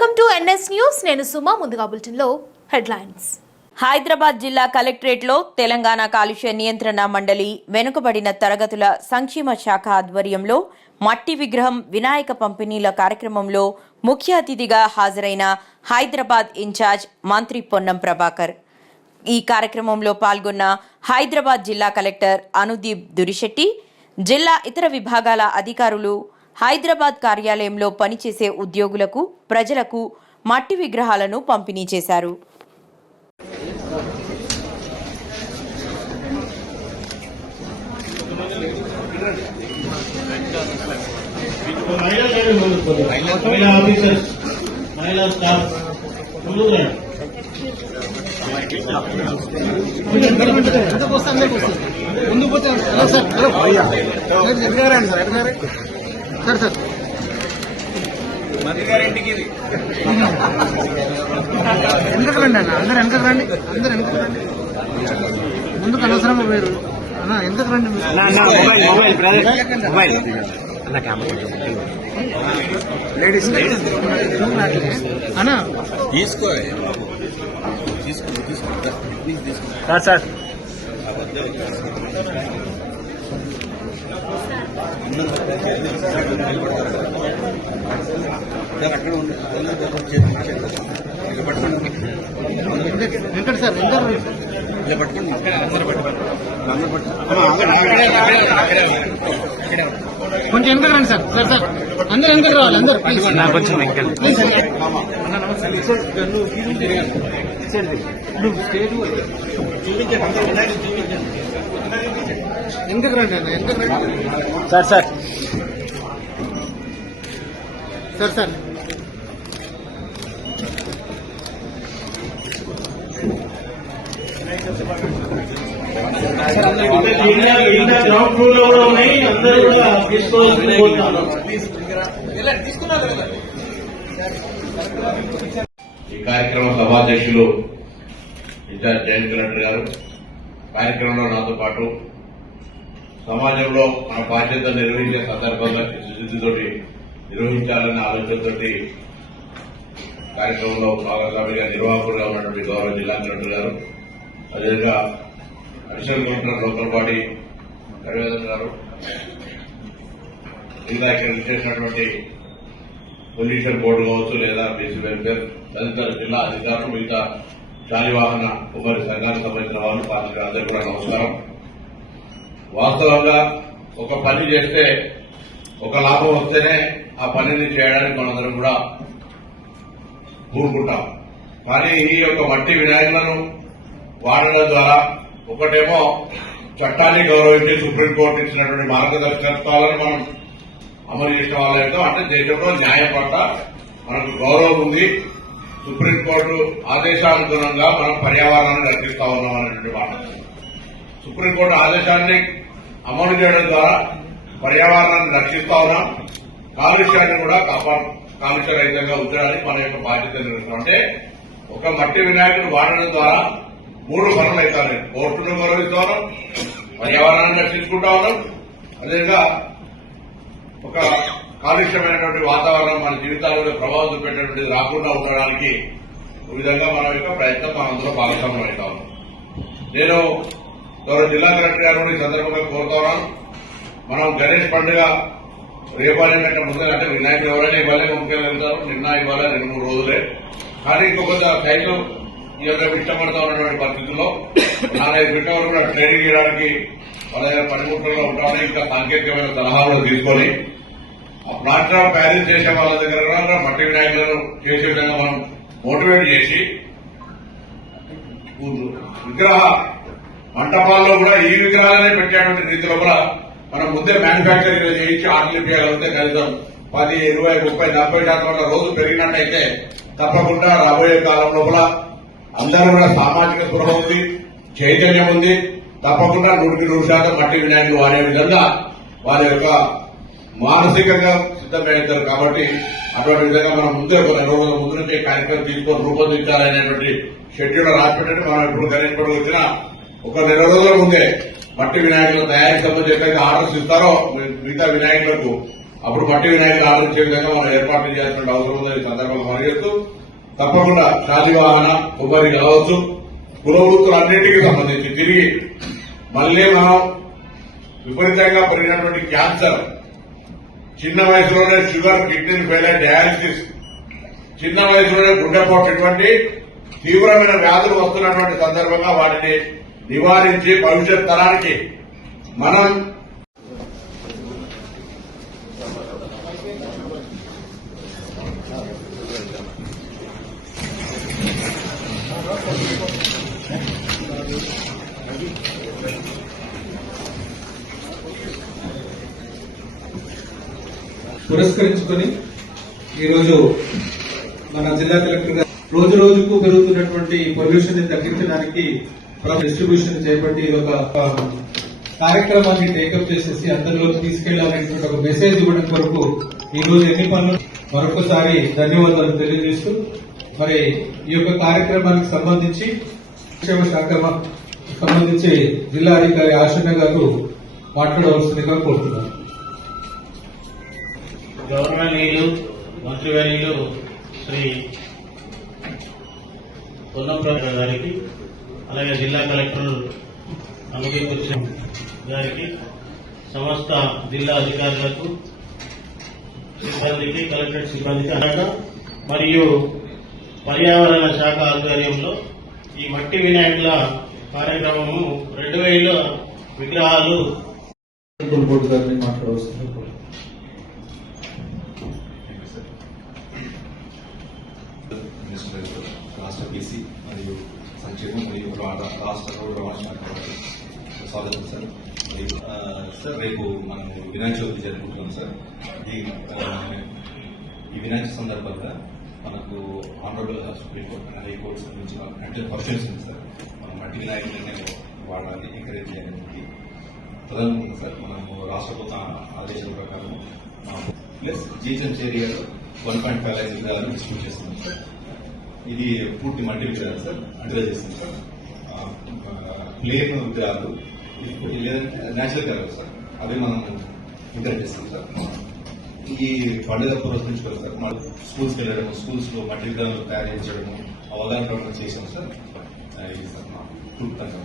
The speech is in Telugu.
Welcome to NS news. నేను సుమా ముందుగా బులెటిన్లో హెడ్లైన్స్. హైదరాబాద్ జిల్లా కలెక్టరేట్లో తెలంగాణ కాలుష్య నియంత్రణ మండలి వెనుకబడిన తరగతుల సంక్షేమ శాఖ ఆధ్వర్యంలో మట్టి విగ్రహం వినాయక పంపిణీల కార్యక్రమంలో ముఖ్య అతిథిగా హాజరైన హైదరాబాద్ ఇన్ఛార్జ్ మంత్రి పొన్నం ప్రభాకర్. ఈ కార్యక్రమంలో పాల్గొన్న హైదరాబాద్ జిల్లా కలెక్టర్ అనుదీప్ దురిశెట్టి జిల్లా ఇతర విభాగాల అధికారులు హైదరాబాద్ కార్యాలయంలో పనిచేసే ఉద్యోగులకు ప్రజలకు మట్టి విగ్రహాలను పంపిణీ చేశారు. ముందు పోతే హలో సార్ హలో ఎదుగారండి సార్ సార్. వెనకకు రండి అన్న అందరు వెనకకు రండి అందరు వెనకకు రండి. ముందుకు అనవసరంగా పోయారు. అన్న వెనకకు రండి లేడీస్ అన్న sir sir. Venkata sir Venkata కొంచెం వెనకకు రండి సార్. Sir sir. అందరు వెనకకు రావాలి అందరు ప్లీజ్ కొంచెం వెంకల్ ప్లీజ్ వెనకకు రండి అన్న? వెనకకు రండి? Sir sir. Sir sir. Ground ఫ్లోర్లో కూడా ఉన్నాయి అందరూ కూడా తీసుకోవాల్సింది కోరుతున్నాను ఈ కార్యక్రమ సభాధ్యక్షులు ఇన్ఛార్జ్ జాయింట్ కలెక్టర్ గారు. కార్యక్రమంలో నాతో పాటు సమాజంలో మన బాధ్యత నిర్వహించే సందర్భంగా చిత్తశుద్ధితోటి నిర్వహించాలన్న ఆలోచనతోటి కార్యక్రమంలో భాగస్వామిగా నిర్వాహకుడుగా ఉన్నటువంటి గౌరవ జిల్లా కలెక్టర్ గారు అదేవిధంగా additional collector local body Harivedan గారు ఇంకా ఇక్కడ చేసినటువంటి పొల్యూషన్ బోర్డు కావచ్చు లేదా బీసీ వెల్ఫేర్ తదితర జిల్లా అధికారులు మిగతా శాలివాహన ఉమ్మడి సంఘానికి సంబంధించిన వాళ్ళు పార్టీ అందరికీ కూడా నమస్కారం. వాస్తవంగా ఒక పని చేస్తే ఒక లాభం వస్తేనే ఆ పనిని చేయడానికి మనందరం కూడా కూరుకుంటాం. కానీ ఈ యొక్క మట్టి వినాయకులను వాడడం ద్వారా ఒకటేమో చట్టాన్ని గౌరవించి సుప్రీంకోర్టు ఇచ్చినటువంటి మార్గదర్శకత్వాలను మనం అమలు చేసిన అంటే దేశంలో న్యాయం పట్ల మనకు గౌరవం ఉంది. సుప్రీంకోర్టు ఆదేశానుగుణంగా మనం పర్యావరణాన్ని రక్షిస్తా ఉన్నాం అనేటువంటి మాట. సుప్రీంకోర్టు ఆదేశాన్ని అమలు చేయడం ద్వారా పర్యావరణాన్ని రక్షిస్తా ఉన్నాం. కాలుష్యాన్ని కూడా కాపాడు కాలుష్య రహితంగా ఉంచడానికి మన యొక్క బాధ్యత అంటే ఒక మట్టి వినాయకుడు వాడడం ద్వారా మూడు పనులు అవుతాయి కోర్టును గౌరవిస్తా ఉన్నాం. పర్యావరణాన్ని రక్షించుకుంటా ఉన్నాం. అదేవిధంగా ఒక కాలుష్యమైనటువంటి వాతావరణం మన జీవితాల్లో ప్రభావం చూపేటటువంటిది రాకుండా ఉండడానికి ఈ విధంగా మన యొక్క ప్రయత్నం మనందరూ భాగస్వామ్యం అవుతా ఉన్నాం. నేను గౌరవ జిల్లా కలెక్టర్ గారు ఈ సందర్భంగా కోరుతా మనం గణేష్ పండుగ రేపాలి కంటే ముందే అంటే వినాయకుడు ఎవరైనా ఇవ్వాలి ముఖ్యంగా వెళ్తారు నిన్న ఇవ్వాలి రెండు మూడు రోజులే. కానీ ఇంకొక సైజు ఈ యొక్క ఇష్టపడతా ఉన్నటువంటి పరిస్థితుల్లో నాలుగైదు గంటల వరకు కూడా ట్రైనింగ్ చేయడానికి వాళ్ళ పనిముట్లలో ఉంటామని ఇంకా సాంకేతికమైన సలహాలు తీసుకొని ఆ ప్లాస్టర్ ఆఫ్ ప్యారిస్ చేసే వాళ్ళ దగ్గర కూడా మట్టి వినాయకులను చేసే విధంగా మనం మోటివేట్ చేసి విగ్రహ మంటపాల్లో కూడా ఈ విగ్రహాలనే పెట్టేటువంటి రీతిలో కూడా మనం ముందే మ్యానుఫ్యాక్చరింగ్ చేయించి ఆర్డర్లు చేయగలిగితే కనీసం పది ఇరవై ముప్పై నలభై శాతం రోజు పెరిగినట్టయితే తప్పకుండా రాబోయే కాలం లోపల అందరూ కూడా సామాజిక స్పృహ ఉంది చైతన్యం ఉంది. తప్పకుండా నూటికి నూరు శాతం మట్టి వినాయకులు వాడే విధంగా వారి యొక్క మానసికంగా సిద్ధమవుతారు కాబట్టి అటువంటి విధంగా మనం ముందే కొన్ని రోజుల ముందు నుంచే కార్యక్రమం తీసుకొని రూపొందించాలనేటువంటి షెడ్యూల్ రాసిపెట్టి మనం ఇప్పుడు గణేష్ పండుగ వచ్చిన ఒక నెల రోజుల ముందే మట్టి వినాయకులు తయారీకి సంబంధించి ఎక్కడైతే ఆర్డర్స్ ఇస్తారో మిగతా వినాయకులకు అప్పుడు మట్టి వినాయకులు ఆదరించే విధంగా మనం ఏర్పాట్లు చేయాల్సిన అవసరం ఉందని ఈ సందర్భంగా మనం తప్పకుండా శాలివాహన వాహన కొబ్బరి కావచ్చు కుల సంబంధించి తిరిగి మళ్ళీ మనం విపరీతంగా పెరిగినటువంటి క్యాన్సర్ చిన్న వయసులోనే షుగర్ కిడ్నీ ఫెయిల్ డయాలిసిస్ చిన్న వయసులోనే గుండెపోటు తీవ్రమైన వ్యాధులు వస్తున్నటువంటి సందర్భంగా వాటిని నివారించి భవిష్యత్ తరానికి మనం పురస్కరించుకొని ఈరోజు మన జిల్లా కలెక్టర్ గారు రోజు రోజుకు పెరుగుతున్నటువంటి పొల్యూషన్ తగ్గించడానికి తగ్గించడానికి డిస్ట్రిబ్యూషన్ చేపట్టి ఇది ఒక కార్యక్రమాన్ని టేకప్ చేసేసి అందరిలోకి తీసుకెళ్ళాలనేటువంటి ఒక మెసేజ్ ఇవ్వడం కొరకు ఈ రోజు ఎన్ని పనులు? మరొకసారి ధన్యవాదాలు తెలియజేస్తూ మరి ఈ యొక్క కార్యక్రమానికి సంబంధించి సంక్షేమ శాఖ సంబంధించి జిల్లా అధికారి ఆశన్న గారు మాట్లాడవలసిందిగా కోరుతున్నారు గవర్నర్లు మంత్రివర్యులు శ్రీ పొన్నం గారికి అలాగే జిల్లా కలెక్టర్ అనుమతి గారికి సమస్త జిల్లా అధికారులకు సిబ్బందికి కలెక్టరేట్ సిబ్బందికి అనగా మరియు పర్యావరణ శాఖ ఆధ్వర్యంలో ఈ మట్టి వినాయకుల కార్యక్రమము రెండు వేల విగ్రహాలు బోర్డు గారిని మాట్లాడవలసిందిగా కోరుతున్నాను. మినిస్టర్ రాష్ట్ర బీసీ మరియు సంక్షేమం మరియు రాష్ట్ర రోడ్డు రాష్ట్రానికి స్వాగతం సార్. మరియు సార్ రేపు మనము వినాయక చవితి జరుపుకుంటున్నాం సార్. ఈ ఈ వినాయక సందర్భంగా మనకు ఆనరబుల్ సుప్రీంకోర్టు అండ్ హైకోర్టు సంబంధించిన అంటే క్వశ్చన్స్ ఉంది సార్. మనం మట్టి వినాయకులనే వాడాలి ఎంకరేజ్ చేయడానికి ప్రధానంగా సార్ మనము రాష్ట్ర ప్రభుత్వం ఆదేశాల ప్రకారం ప్లస్ జీతం చేరియాలో వన్ పాయింట్ ఫైవ్ ల్యాక్స్ విగ్రహాలను డిస్ట్రిబ్యూట్ చేస్తున్నాం సార్. ఇది పూర్తి మల్టీ విగ్రహాలు సార్ అడ్రస్ చేస్తాం సార్. ప్లేన్ విగ్రహాలు లేదంటే నేచురల్ కలర్ సార్. అవి మనం ఇంటర్ చేస్తాం సార్. ఈ పండుగ పురస్కరించుకోవాలి సార్. మన స్కూల్స్కి వెళ్ళడము స్కూల్స్లో మట్టి విగ్రహాలు తయారు చేయించడము అవగాహన ప్రకటన చేసాం సార్. ఇది సార్ మా క్లుప్తంగా